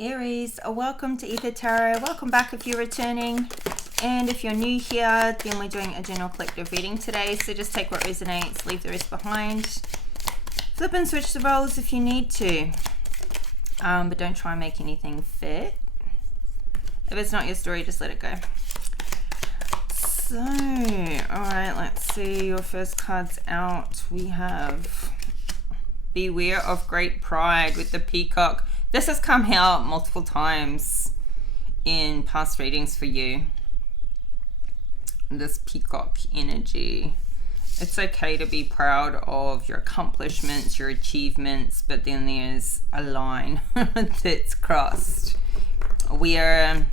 Aries, welcome to Aether Tarot. Welcome back if you're returning. And if you're new here, then we're doing a general collective reading today. So just take what resonates, leave the rest behind. Flip and switch the roles if you need to. But don't try and make anything fit. If it's not your story, just let it go. So, alright, let's see. Your first card's out. We have Beware of Great Pride with the Peacock. This has come out multiple times in past readings for you. This peacock energy. It's okay to be proud of your accomplishments, your achievements, but then there's a line that's crossed. And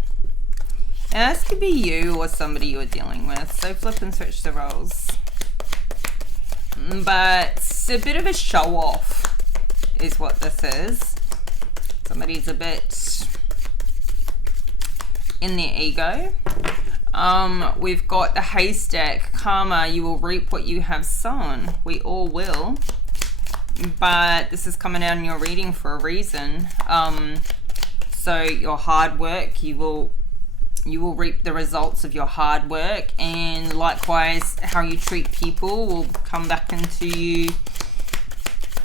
this could be you or somebody you're dealing with. So flip and switch the roles. But it's a bit of a show off is what this is. Somebody's a bit in their ego. We've got the haystack. Karma, you will reap what you have sown. We all will. But this is coming out in your reading for a reason. So your hard work, you will reap the results of your hard work. And likewise, how you treat people will come back into you.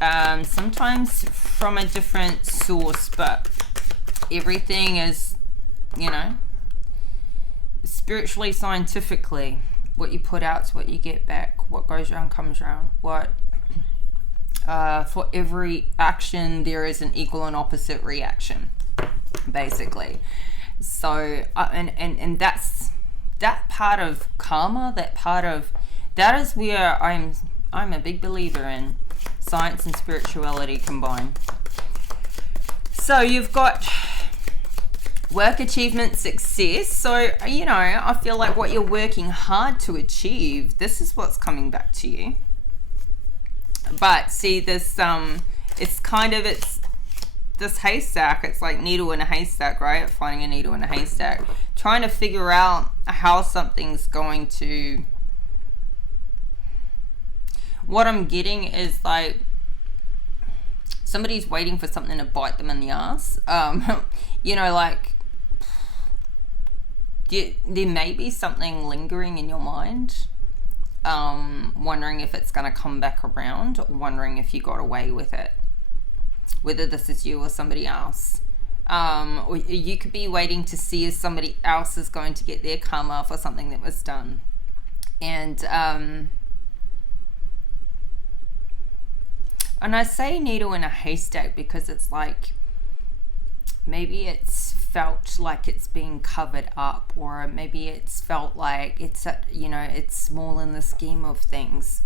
Sometimes from a different source, but everything is, spiritually, scientifically, what you put out is what you get back. What goes around comes around. For every action there is an equal and opposite reaction, basically. So and that's that part of karma, that is where I'm a big believer in science and spirituality combined. So you've got work, achievement, success. So, I feel like what you're working hard to achieve, this is what's coming back to you. But see, this, it's this haystack. It's like needle in a haystack, right? Finding a needle in a haystack. Trying to figure out how something's going to... What I'm getting is like somebody's waiting for something to bite them in the ass. There may be something lingering in your mind, wondering if it's going to come back around, or wondering if you got away with it, whether this is you or somebody else. Or you could be waiting to see if somebody else is going to get their karma for something that was done. And I say needle in a haystack because it's like maybe it's felt like it's being covered up, or maybe it's felt like it's it's small in the scheme of things.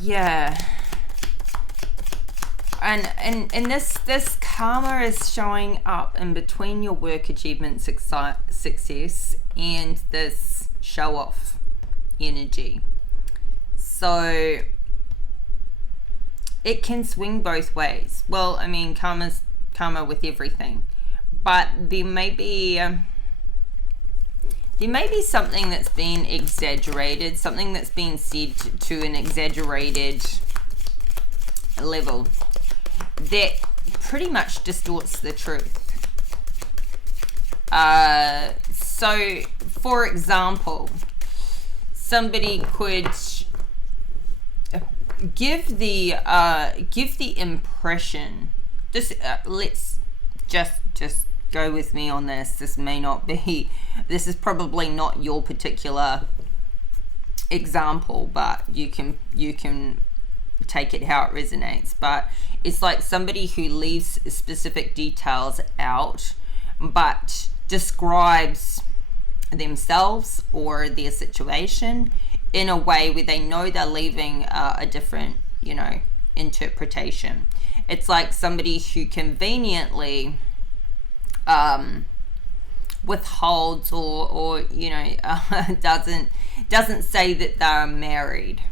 Yeah. And this karma is showing up in between your work, achievement, success, and this show off energy. So it can swing both ways. Well, I mean, karma's karma with everything, but there may be something that's been exaggerated, something that's been said to an exaggerated level that pretty much distorts the truth. So, for example, somebody could give the impression. Let's just go with me on this. This is probably not your particular example, but you can take it how it resonates. But it's like somebody who leaves specific details out, but describes themselves or their situation in a way where they know they're leaving a different, interpretation. It's like somebody who conveniently withholds or doesn't say that they're married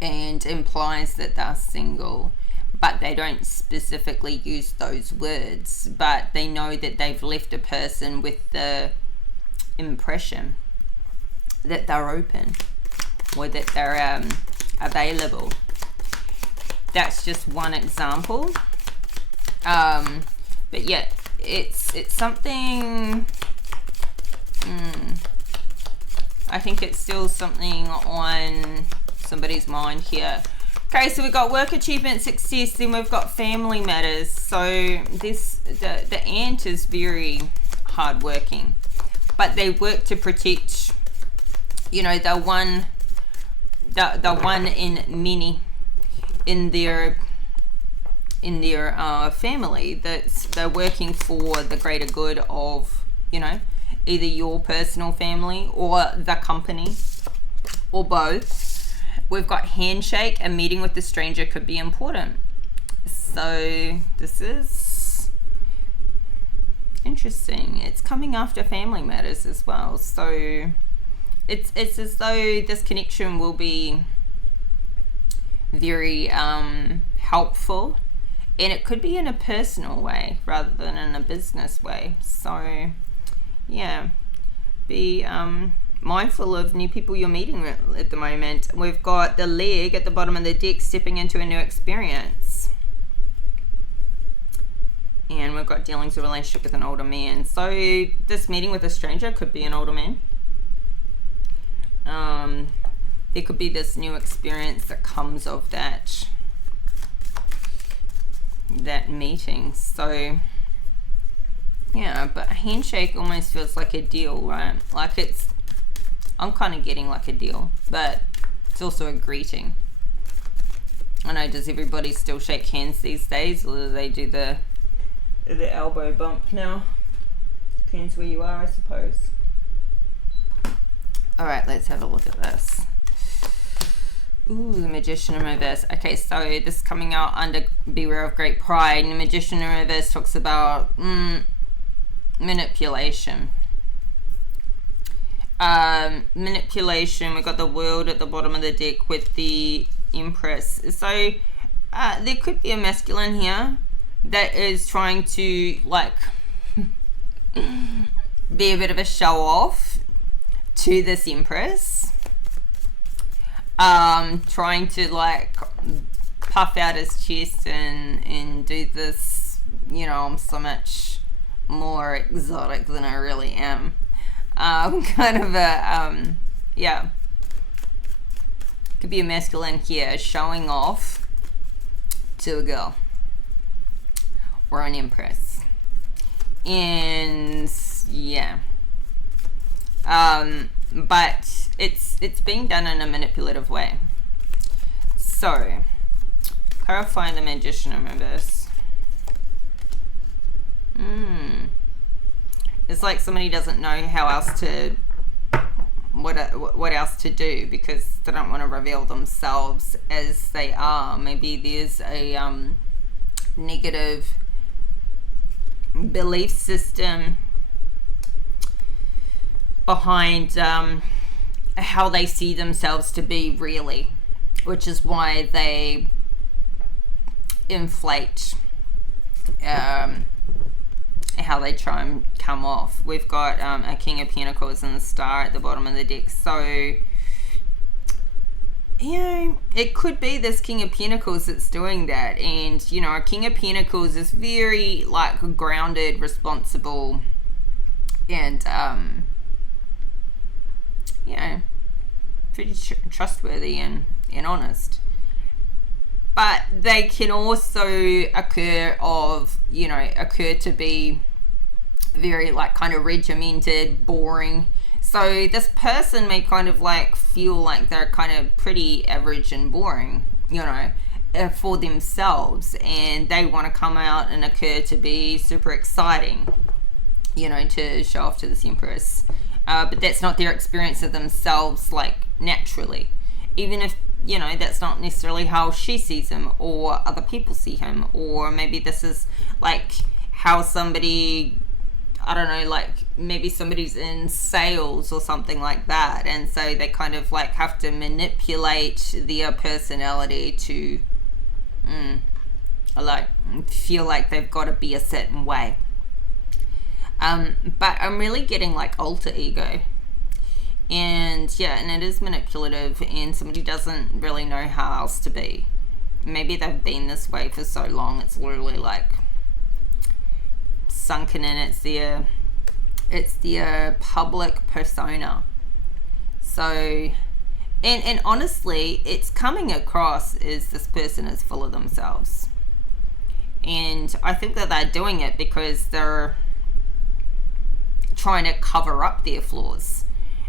and implies that they're single, but they don't specifically use those words, but they know that they've left a person with the impression that they're open or that they're available. That's just one example. But yeah, it's something. I think it's still something on somebody's mind here. Okay, so we've got work achievement, success, then we've got family matters. So the ant is very hardworking, but they work to protect, you know, the one in many in their family. They're working for the greater good of, you know, either your personal family or the company, or both. We've got handshake. A meeting with the stranger could be important. So this is interesting. It's coming after family matters as well. So it's as though this connection will be very helpful, and it could be in a personal way rather than in a business way. So yeah, be mindful of new people you're meeting at the moment. We've got the leg at the bottom of the deck, stepping into a new experience. And we've got dealings with a relationship with an older man. So this meeting with a stranger could be an older man. There could be this new experience that comes of that meeting. So yeah, but a handshake almost feels like a deal, right? Like I'm kind of getting like a deal, but it's also a greeting. I know, does everybody still shake hands these days, or do they do the elbow bump now? Depends where you are, I suppose. All right, let's have a look at this. Ooh, the Magician in reverse. Okay, so this is coming out under Beware of Great Pride. And the Magician in reverse talks about manipulation. Manipulation. We've got the World at the bottom of the deck with the Empress. So there could be a masculine here that is trying to like be a bit of a show off to this Empress. Trying to like puff out his chest and do this, you know, I'm so much more exotic than I really am. Kind of a, yeah. Could be a masculine here showing off to a girl or an Empress. And yeah. But it's being done in a manipulative way. So, clarify the Magician in reverse. It's like somebody doesn't know how else to what else to do because they don't want to reveal themselves as they are. Maybe there's a negative belief system behind how they see themselves to be really, which is why they inflate how they try and come off. We've got a King of Pentacles and the Star at the bottom of the deck. So, you know, it could be this King of Pentacles that's doing that. And, you know, a King of Pentacles is very, like, grounded, responsible, and, you know, pretty trustworthy and honest. But they can also occur to be very like kind of regimented, boring. So this person may kind of like feel like they're kind of pretty average and boring, you know, for themselves, and they want to come out and occur to be super exciting, you know, to show off to this Empress. But that's not their experience of themselves, like, naturally. Even if, you know, that's not necessarily how she sees him or other people see him. Or maybe this is, like, how somebody, I don't know, like, maybe somebody's in sales or something like that. And so they kind of, like, have to manipulate their personality to, like, feel like they've got to be a certain way. But I'm really getting like alter ego, and yeah, and it is manipulative, and somebody doesn't really know how else to be. Maybe they've been this way for so long, it's literally like sunken in. It's their public persona. So, and honestly, it's coming across as this person is full of themselves. And I think that they're doing it because they're trying to cover up their flaws,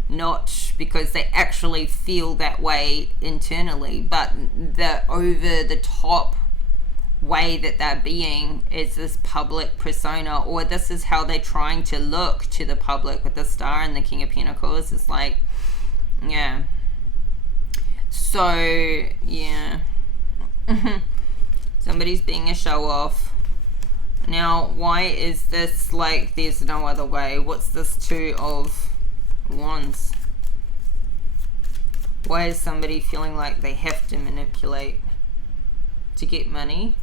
not because they actually feel that way internally, but the over the top way that they're being is this public persona, or this is how they're trying to look to the public with the Star and the King of Pentacles. It's like, yeah. So, yeah. Somebody's being a show off. Now, why is this like there's no other way? What's this Two of Wands? Why is somebody feeling like they have to manipulate to get money?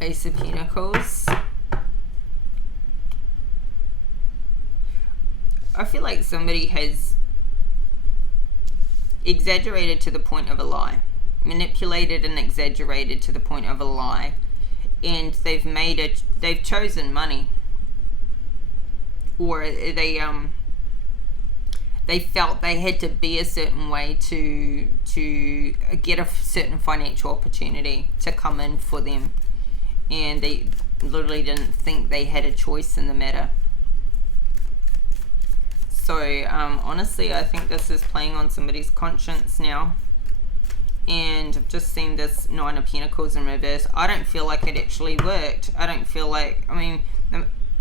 Ace of Pentacles. I feel like somebody has exaggerated to the point of a lie. Manipulated and exaggerated to the point of a lie. And they've chosen money. Or they felt they had to be a certain way to get a certain financial opportunity to come in for them. And they literally didn't think they had a choice in the matter. So, honestly, I think this is playing on somebody's conscience now. And I've just seen this Nine of Pentacles in reverse. I don't feel like it actually worked. I don't feel like, I mean,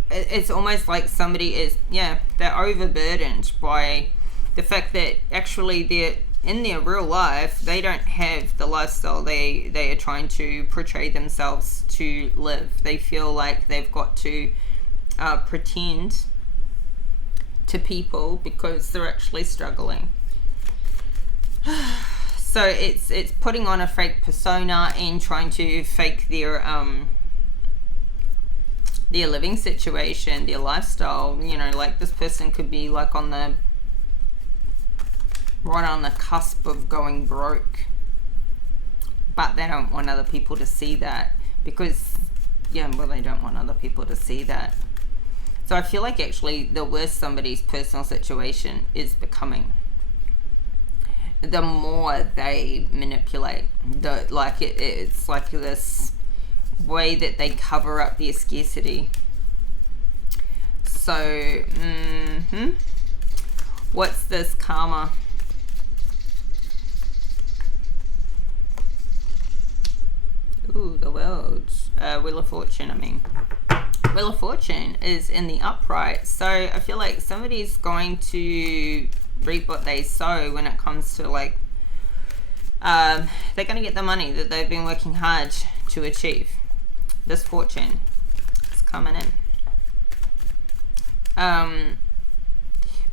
it's almost like somebody is, yeah, they're overburdened by the fact that actually they're, in their real life, they don't have the lifestyle they are trying to portray themselves to live. They feel like they've got to pretend to people because they're actually struggling. So it's putting on a fake persona and trying to fake their living situation, their lifestyle. You know, like this person could be like right on the cusp of going broke, but they don't want other people to see that because, yeah, well, they don't want other people to see that. So I feel like actually the worse somebody's personal situation is becoming, the more they manipulate. It's like this way that they cover up their scarcity. So, what's this karma? Ooh, the world. Wheel of Fortune, I mean. Wheel of Fortune is in the upright. So I feel like somebody's going to reap what they sow when it comes to like, they're going to get the money that they've been working hard to achieve. This fortune is coming in.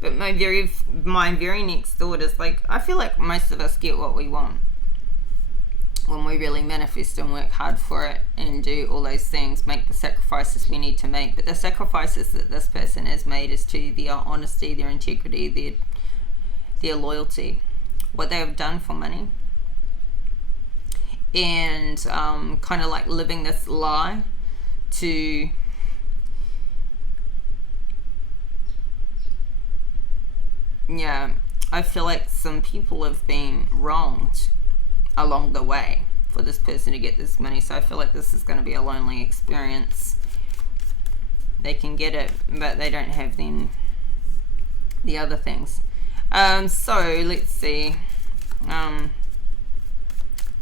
But my very next thought is like, I feel like most of us get what we want when we really manifest and work hard for it and do all those things, make the sacrifices we need to make. But the sacrifices that this person has made is to their honesty, their integrity, their loyalty, what they have done for money, and kind of like living this lie to I feel like some people have been wronged along the way for this person to get this money. So I feel like this is going to be a lonely experience. They can get it, but they don't have then the other things. So let's see.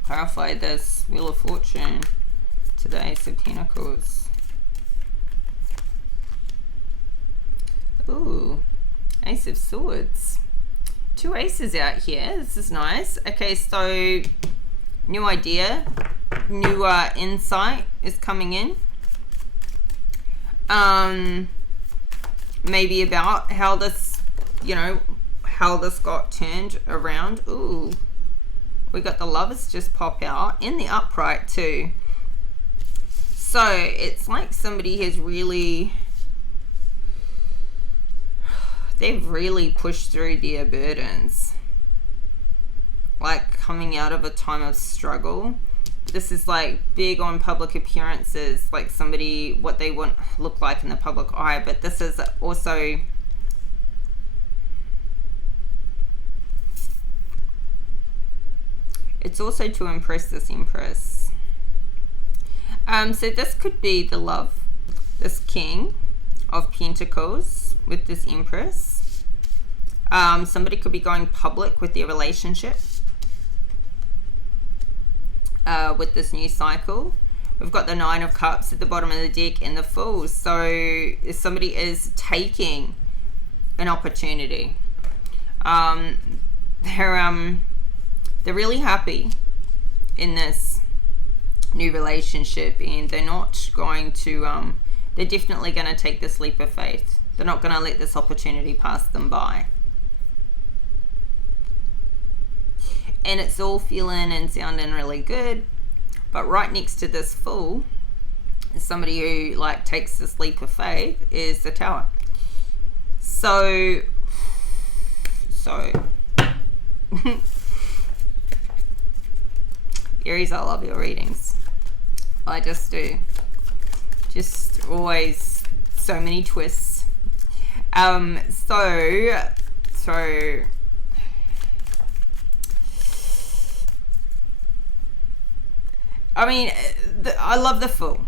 Clarify this Wheel of Fortune to the Ace of Pentacles. Ooh, Ace of Swords. Two aces out here. This is nice. Okay, so new idea, new insight is coming in. Maybe about how this, how this got turned around. Ooh, we got the Lovers just pop out in the upright too. So it's like somebody has really, they've really pushed through their burdens, like coming out of a time of struggle this is like big on public appearances, like somebody, what they want look like in the public eye. But this is also, it's also to impress this Empress. So this could be the love, this King of Pentacles with this Empress. Somebody could be going public with their relationship with this new cycle. We've got the Nine of Cups at the bottom of the deck and the Fool. So somebody is taking an opportunity. They're really happy in this new relationship, and they're not going to they're definitely going to take this leap of faith. They're not going to let this opportunity pass them by. And it's all feeling and sounding really good. But right next to this Fool, somebody who like takes this leap of faith, is the Tower. So Aries, I love your readings. I just do. Just always so many twists. So I mean, I love the Fool.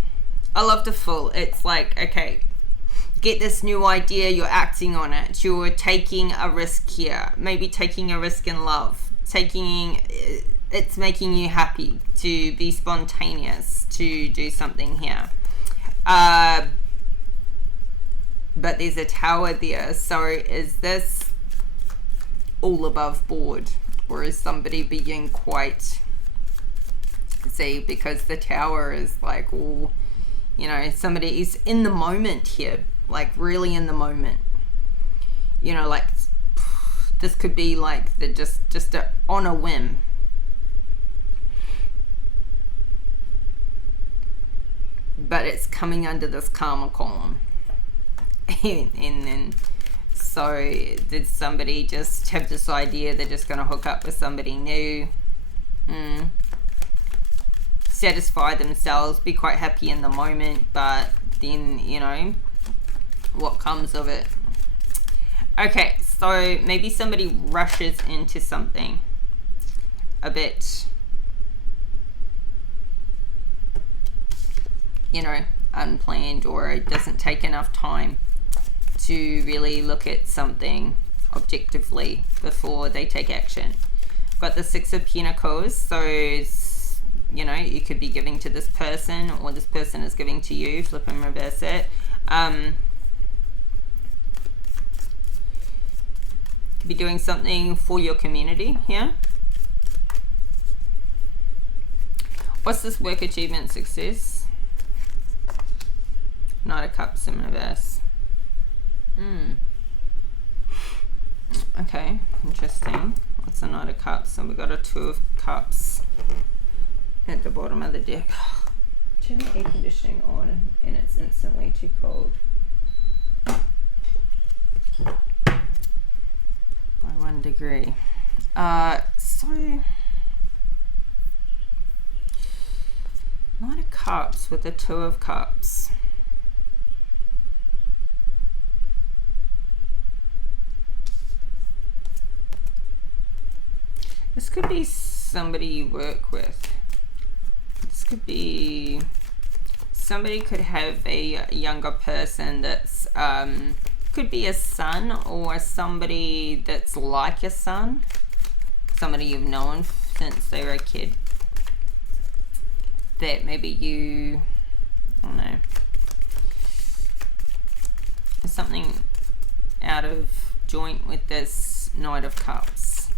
I love the Fool. It's like, okay, get this new idea, you're acting on it, you're taking a risk here, maybe taking a risk in love, it's making you happy to be spontaneous, to do something here. But there's a Tower there. So is this all above board, or is somebody being quite, see, because the Tower is like, all, you know, somebody is in the moment here, like really in the moment, you know, like this could be like the just on a whim. But it's coming under this karma column. and then, so did somebody just have this idea they're just going to hook up with somebody new? Satisfy themselves, be quite happy in the moment, but then, you know, what comes of it? Okay, so maybe somebody rushes into something a bit, you know, unplanned, or it doesn't take enough time to really look at something objectively before they take action. Got the Six of Pentacles, so you know, you could be giving to this person, or this person is giving to you. Flip and reverse it. Could be doing something for your community here. What's this? Work, achievement, success. Knight of Cups in reverse. Okay, interesting. What's the Knight of Cups? So we got a Two of Cups at the bottom of the deck. Turn the air conditioning on and it's instantly too cold. By 1 degree. So Knight of Cups with the Two of Cups. This could be somebody you work with. This could be somebody, could have a younger person that's could be a son, or somebody that's like a son, somebody you've known since they were a kid, that maybe you, I don't know, there's something out of joint with this Knight of Cups.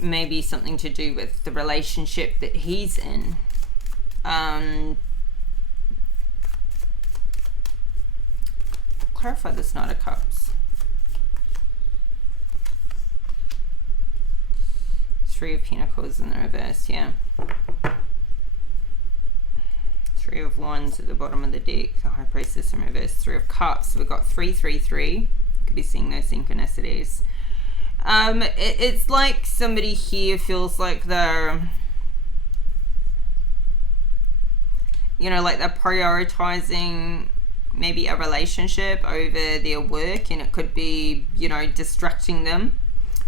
Maybe something to do with the relationship that he's in. Clarify this Knight of Cups. Three of Pentacles in the reverse, yeah. Three of Wands at the bottom of the deck. The High Priestess in reverse. Three of Cups. So we've got 333. Could be seeing those synchronicities. It's like somebody here feels like they're you know, like they're prioritizing maybe a relationship over their work, and it could be, you know, distracting them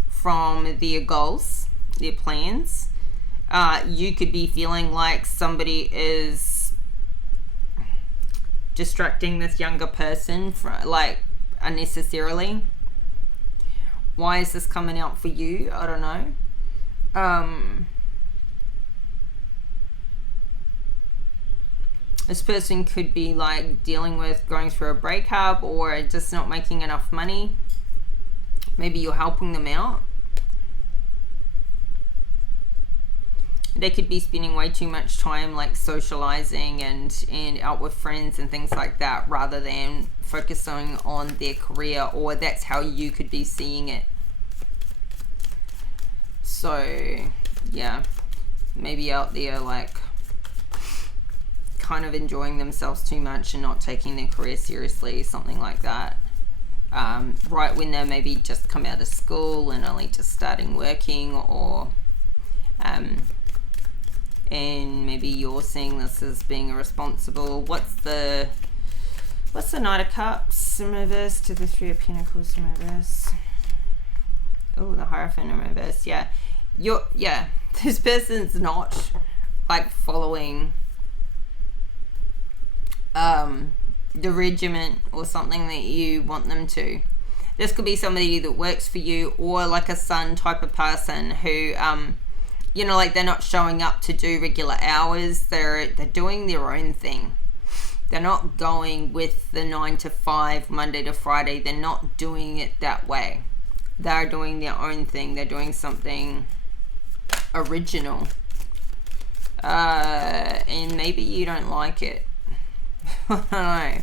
from their goals, their plans. You could be feeling like somebody is distracting this younger person from, like, unnecessarily. Why is this coming out for you? I don't know. This person could be like dealing with going through a breakup or just not making enough money. Maybe you're helping them out. They could be spending way too much time like socializing and out with friends and things like that, rather than focusing on their career, or that's how you could be seeing it. So yeah, maybe out there like kind of enjoying themselves too much and not taking their career seriously, something like that. Right when they maybe just come out of school and only just starting working, or and maybe you're seeing this as being irresponsible. What's the Knight of Cups in reverse to the Three of Pentacles in reverse? Oh, the Hierophant in reverse. Yeah, this person's not like following the regiment or something that you want them to. This could be somebody that works for you, or like a son type of person who you know, like they're not showing up to do regular hours. They're doing their own thing. They're not going with the 9 to 5 Monday to Friday. They're not doing it that way. They're doing their own thing. They're doing something original, and maybe you don't like it. I don't know.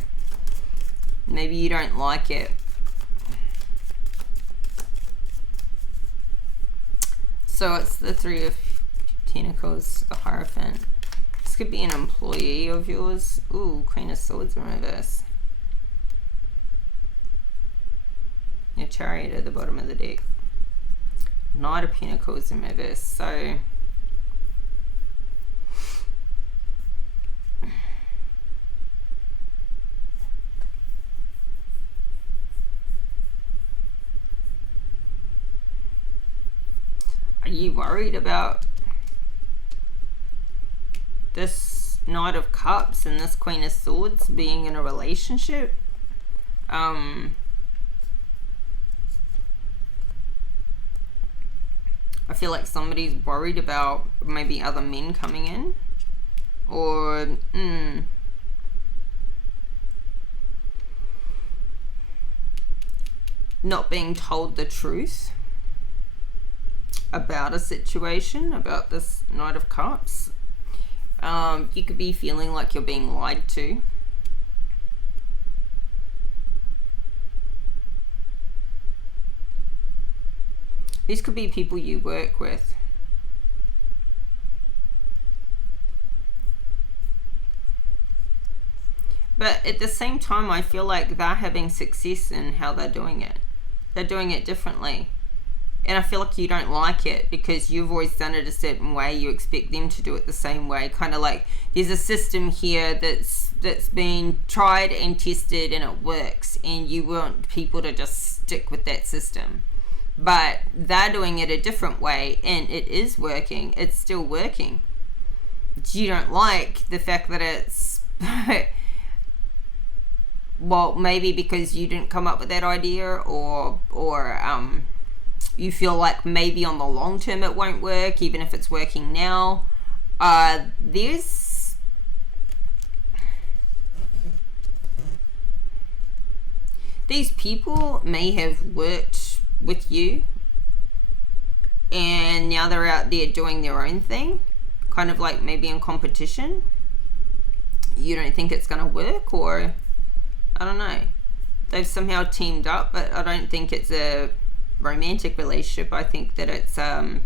Maybe you don't like it. So it's the Three of Pentacles, the Hierophant. This could be an employee of yours. Ooh, Queen of Swords in reverse. Your Chariot at the bottom of the deck. Knight of Pentacles in reverse. So are you worried about this Knight of Cups and this Queen of Swords being in a relationship? I feel like somebody's worried about maybe other men coming in, or not being told the truth about a situation, about this Knight of Cups. You could be feeling like you're being lied to. These could be people you work with. But at the same time, I feel like they're having success in how they're doing it. They're doing it differently. And I feel like you don't like it because you've always done it a certain way. You expect them to do it the same way. Kind of like there's a system here that's been tried and tested and it works. And you want people to just stick with that system. But they're doing it a different way and it is working. It's still working. You don't like the fact that it's... well, maybe because you didn't come up with that idea, or you feel like maybe on the long term it won't work, even if it's working now. These people may have worked with you and now they're out there doing their own thing, kind of like maybe in competition. You don't think it's going to work, or I don't know. They've somehow teamed up, but I don't think it's a romantic relationship. I think that it's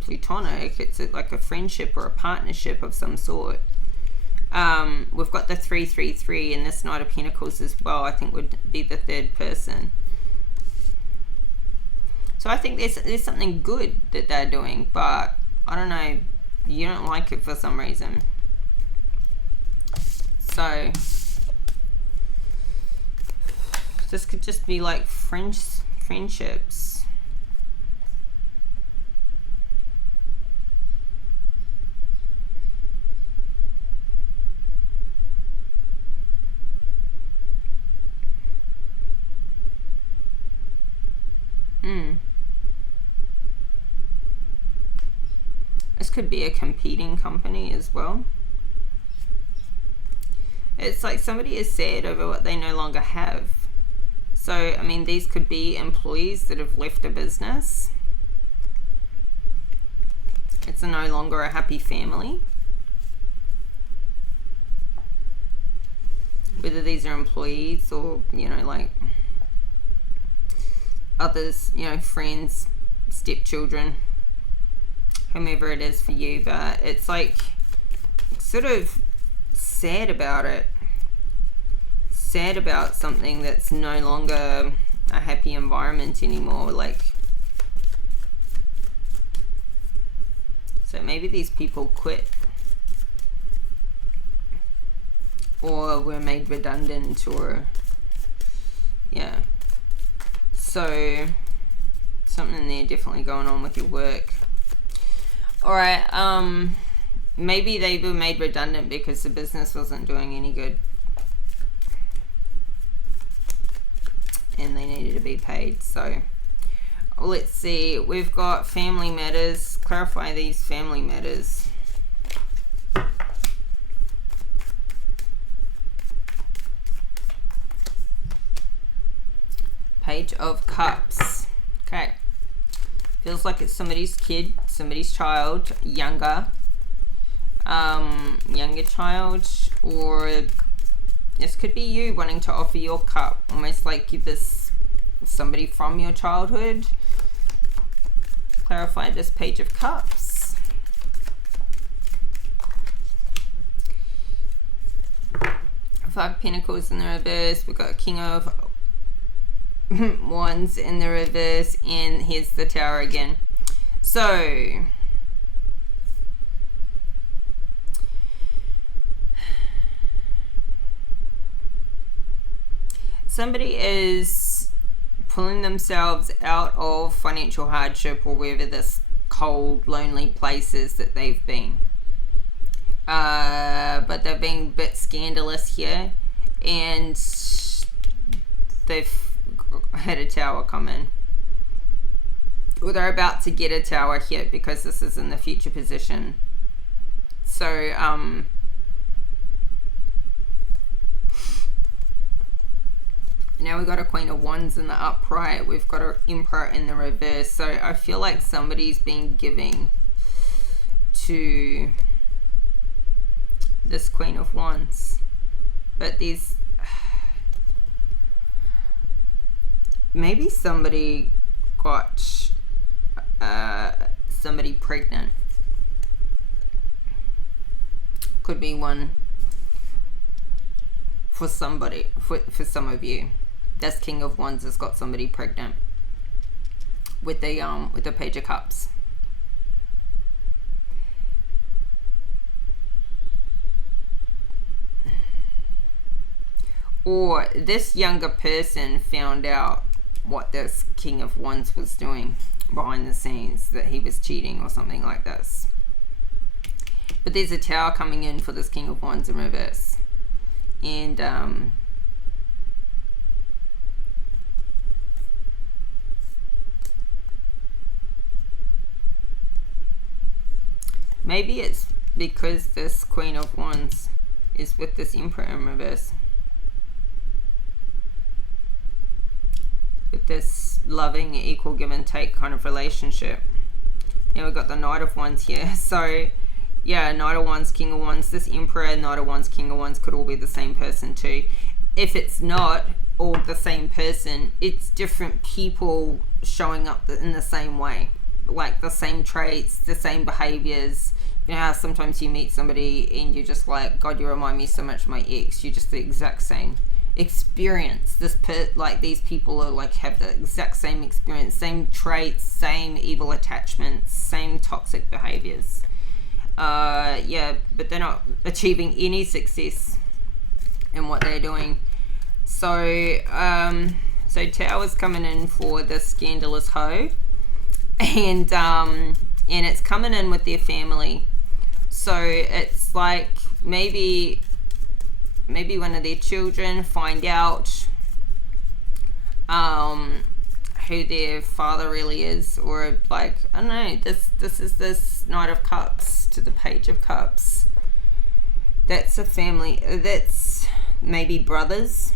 platonic. It's like a friendship or a partnership of some sort. We've got the 333 and this Knight of Pentacles as well. I think would be the third person. So I think there's something good that they're doing, but I don't know, you don't like it for some reason. So this could just be like friendships. This could be a competing company as well. It's like somebody is sad over what they no longer have. So, I mean, these could be employees that have left a business. It's no longer a happy family. Whether these are employees or, you know, like others, you know, friends, stepchildren, whomever it is for you. But it's like sort of sad about it. Sad about something that's no longer a happy environment anymore. Like, so maybe these people quit or were made redundant, or yeah. So something there definitely going on with your work. All right, maybe they were made redundant because the business wasn't doing any good and they needed to be paid. So let's see, we've got family matters. Clarify these family matters. Page of Cups. Okay, feels like it's somebody's kid, somebody's child, younger child, or this could be you wanting to offer your cup, almost like this somebody from your childhood. Clarify this Page of Cups. Five Pentacles in the reverse. We've got King of Wands in the reverse, and here's the Tower again. So somebody is pulling themselves out of financial hardship or wherever this cold, lonely place is that they've been. But they're being a bit scandalous here, and they've had a tower come in. Or they're about to get a tower here because this is in the future position. So, now we've got a Queen of Wands in the upright. We've got an Emperor in the reverse. So I feel like somebody's been giving to this Queen of Wands. But these... maybe somebody got somebody pregnant. Could be one for somebody, for some of you. This King of Wands has got somebody pregnant with the Page of Cups. Or this younger person found out what this King of Wands was doing behind the scenes, that he was cheating or something like this. But there's a Tower coming in for this King of Wands in reverse. And maybe it's because this Queen of Wands is with this Emperor in reverse. With this loving, equal give and take kind of relationship. Now we've got the Knight of Wands here. So yeah, Knight of Wands, King of Wands, this Emperor, Knight of Wands, King of Wands could all be the same person too. If it's not all the same person, it's different people showing up in the same way. Like the same traits, the same behaviors. You know how sometimes you meet somebody and you're just like, God, you remind me so much of my ex. You're just the exact same experience. Like these people are like, have the exact same experience, same traits, same evil attachments, same toxic behaviors. Yeah, but they're not achieving any success and what they're doing. So so Tower's coming in for the scandalous hoe, and it's coming in with their family. So it's like maybe one of their children find out who their father really is, or like, I don't know, this is this Knight of Cups to the Page of Cups. That's a family, that's maybe brothers,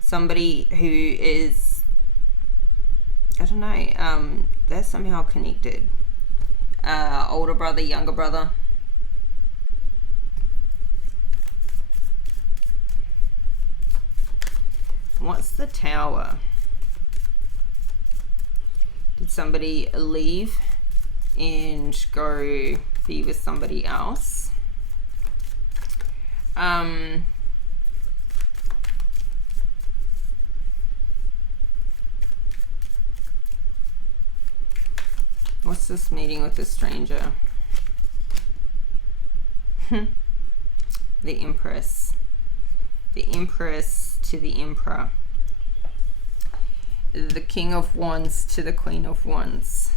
somebody who is, I don't know, they're somehow connected, older brother, younger brother. What's the Tower? Did somebody leave and go be with somebody else? What's this meeting with a stranger? The Empress. The Empress to the Emperor. The King of Wands to the Queen of Wands.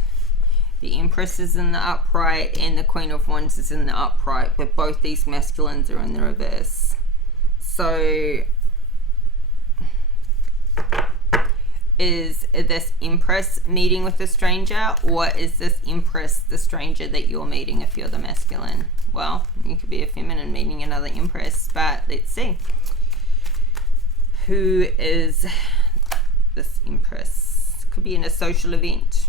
The Empress is in the upright and the Queen of Wands is in the upright, but both these masculines are in the reverse. So is this Empress meeting with the stranger, or is this Empress the stranger that you're meeting if you're the masculine? Well, you could be a feminine meeting another Empress, but let's see. Who is this Empress? Could be in a social event.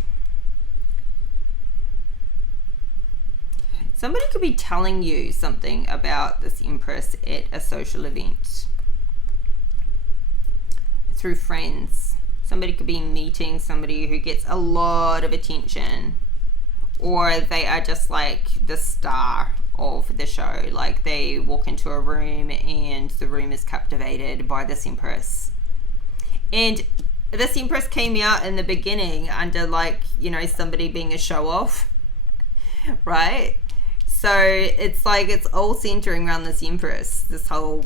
Somebody could be telling you something about this Empress at a social event. Through friends. Somebody could be meeting somebody who gets a lot of attention. Or they are just like the star of the show. Like they walk into a room and the room is captivated by this Empress. And this Empress came out in the beginning under like, you know, somebody being a show off. Right? So it's like it's all centering around this Empress this whole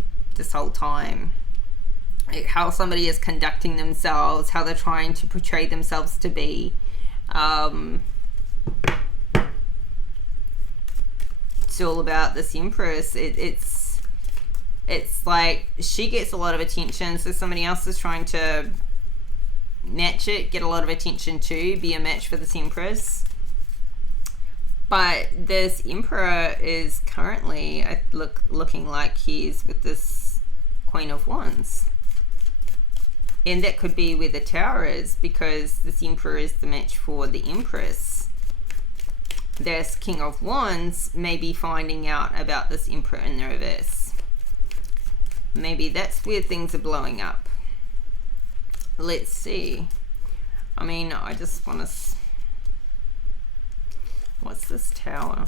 time. Like how somebody is conducting themselves, how they're trying to portray themselves to be. It's all about this Empress. It's like she gets a lot of attention, so somebody else is trying to match it, get a lot of attention too, be a match for this Empress. But this Emperor is currently looking like he's with this Queen of Wands. And that could be where the Tower is, because this Emperor is the match for the Empress. This King of Wands may be finding out about this Emperor in the reverse. Maybe that's where things are blowing up. Let's see. I mean, I just want to... What's this Tower?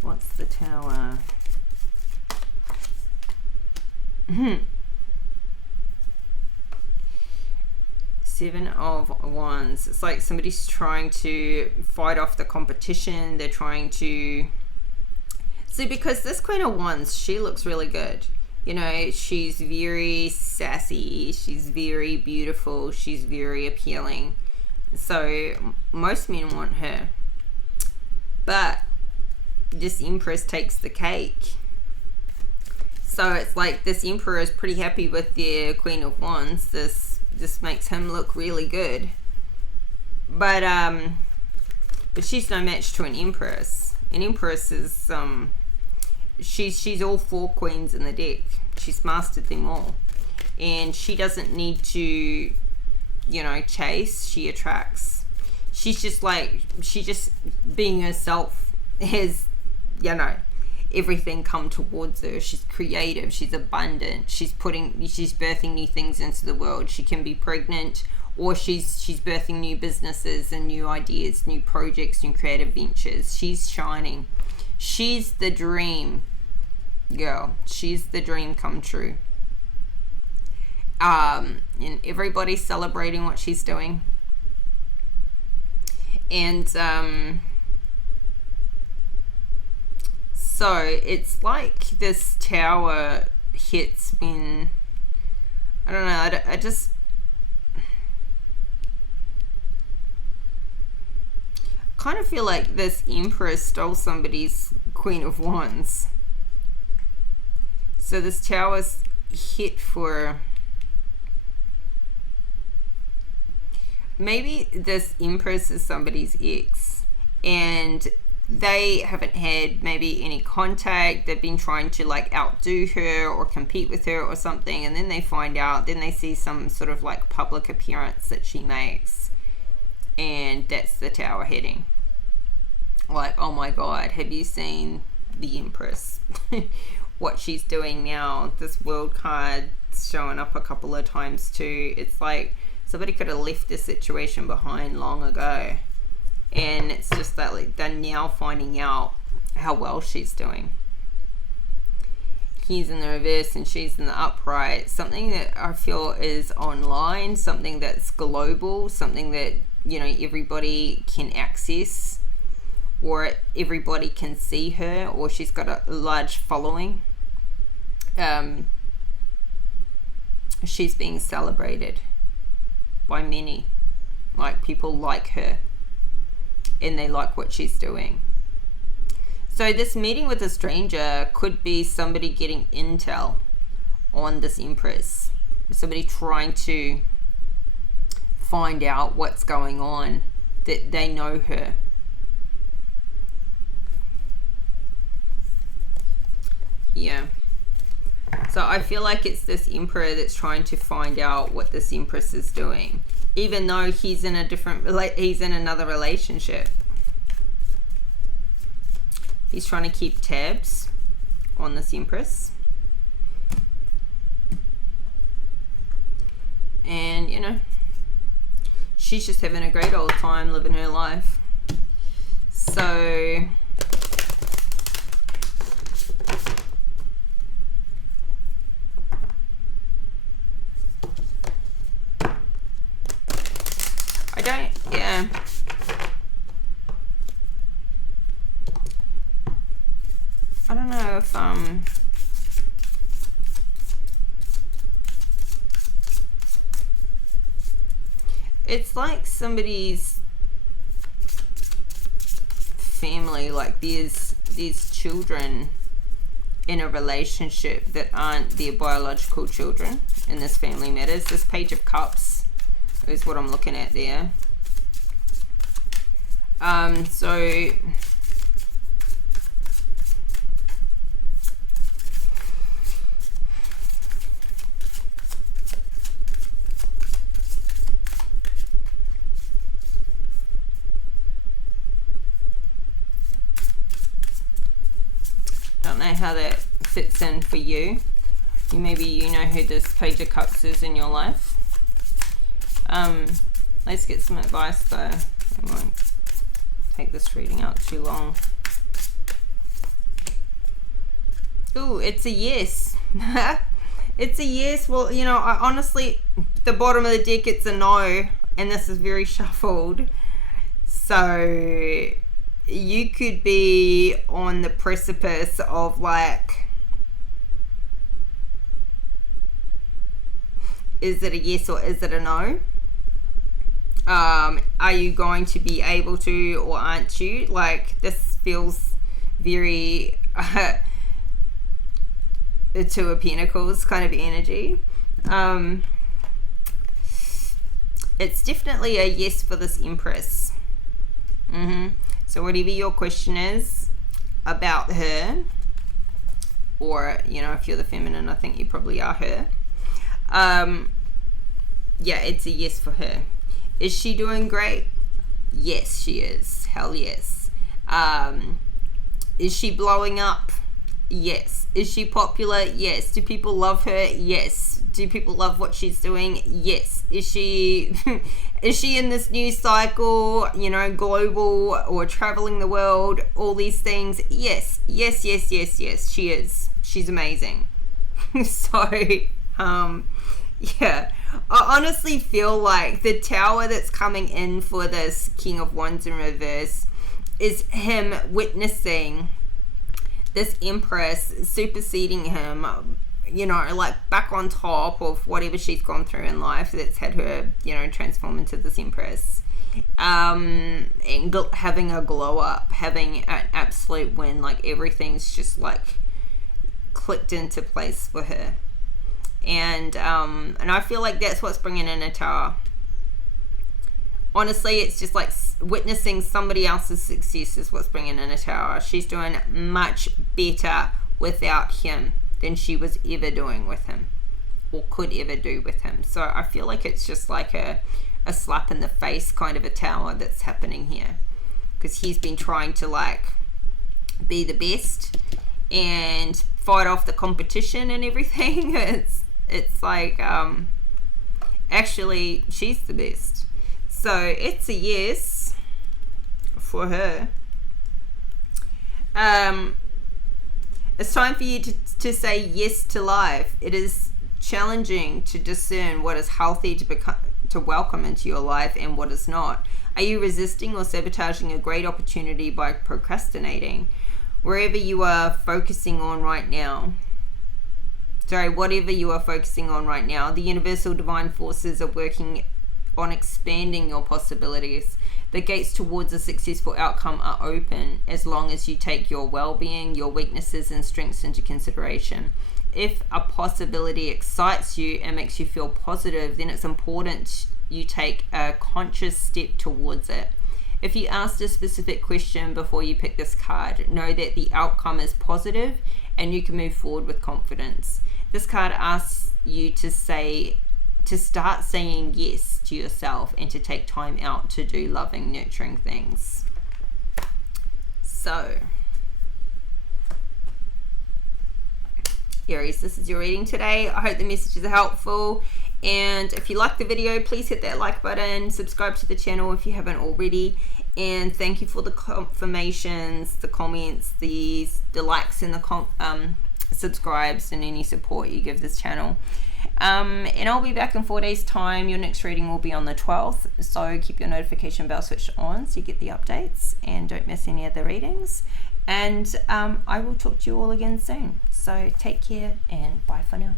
What's the Tower? Seven of Wands. It's like somebody's trying to fight off the competition. They're trying to... See, because this Queen of Wands, she looks really good. You know, she's very sassy. She's very beautiful. She's very appealing. So most men want her. But this Empress takes the cake. So it's like this Emperor is pretty happy with the Queen of Wands. This makes him look really good. But she's no match to an Empress. An Empress is she's all four queens in the deck. She's mastered them all. And she doesn't need to, you know, chase. She attracts. She's just being herself has, you know, everything come towards her. She's creative. She's abundant. She's birthing new things into the world. She can be pregnant, or she's birthing new businesses and new ideas, new projects, new creative ventures. She's shining. She's the dream girl. She's the dream come true. And everybody's celebrating what she's doing. And so So it's like this tower hits when, I don't know, I just kind of feel like this Empress stole somebody's Queen of Wands. So this tower's hit for, maybe this Empress is somebody's ex and they haven't had maybe any contact. They've been trying to like outdo her or compete with her or something, and then they find out, then they see some sort of like public appearance that she makes, and that's the tower hitting. Like, oh my god, have you seen the Empress? What she's doing now. This World card showing up a couple of times too. It's like somebody could have left this situation behind long ago, and it's just that like they're now finding out how well she's doing. He's in the reverse and she's in the upright. Something that I feel is online, something that's global, something that, you know, everybody can access, or everybody can see her, or she's got a large following. She's being celebrated by many. Like, people like her and they like what she's doing. So this meeting with a stranger could be somebody getting intel on this Empress, somebody trying to find out what's going on, that they know her. Yeah. So I feel like it's this Emperor that's trying to find out what this Empress is doing, even though he's in a he's in another relationship. He's trying to keep tabs on this Empress. And, you know, she's just having a great old time living her life. So I don't know if it's like somebody's family, like there's these children in a relationship that aren't their biological children, and this family matters. This Page of Cups is what I'm looking at there. So don't know how that fits in for you. Maybe you know who this Page of Cups is in your life. Let's get some advice though. I won't take this reading out too long. Ooh, it's a yes. It's a yes. Well, you know, I honestly, the bottom of the deck, it's a no, and this is very shuffled. So you could be on the precipice of like, is it a yes or is it a no? Are you going to be able to, or aren't you? Like, this feels very Two of Pentacles kind of energy. It's definitely a yes for this Empress. So whatever your question is about her, or, you know, if you're the feminine, I think you probably are her. Yeah, it's a yes for her. Is she doing great? Yes, she is. Hell yes. Is she blowing up? Yes. Is she popular? Yes. Do people love her? Yes. Do people love what she's doing? Yes. Is she is she in this new cycle, you know, global or traveling the world, all these things? Yes. Yes, yes, yes, yes. She is. She's amazing. So, yeah. I honestly feel like the Tower that's coming in for this King of Wands in reverse is him witnessing this Empress superseding him, you know, like back on top of whatever she's gone through in life that's had her, you know, transform into this Empress. And having a glow up, having an absolute win, like everything's just like clicked into place for her. And I feel like that's what's bringing in a Tower. Honestly, it's just like witnessing somebody else's success is what's bringing in a Tower. She's doing much better without him than she was ever doing with him, or could ever do with him. So I feel like it's just like a slap in the face kind of a Tower that's happening here, because he's been trying to like be the best and fight off the competition and everything. It's like actually she's the best. So it's a yes for her. It's time for you to say yes to life. It is challenging to discern what is healthy to welcome into your life and what is not. Are you resisting or sabotaging a great opportunity by procrastinating? Wherever you are focusing on right now, whatever you are focusing on right now, the universal divine forces are working on expanding your possibilities. The gates towards a successful outcome are open as long as you take your well-being, your weaknesses and strengths into consideration. If a possibility excites you and makes you feel positive, then it's important you take a conscious step towards it. If you asked a specific question before you pick this card, know that the outcome is positive and you can move forward with confidence. This card asks you to start saying yes to yourself and to take time out to do loving, nurturing things. So, Aries, this is your reading today. I hope the messages are helpful. And if you like the video, please hit that like button, subscribe to the channel if you haven't already. And thank you for the confirmations, the comments, the likes and the subscribes and any support you give this channel. And I'll be back in 4 days time. Your next reading will be on the 12th, so keep your notification bell switched on so you get the updates and don't miss any of the readings. And I will talk to you all again soon, so take care and bye for now.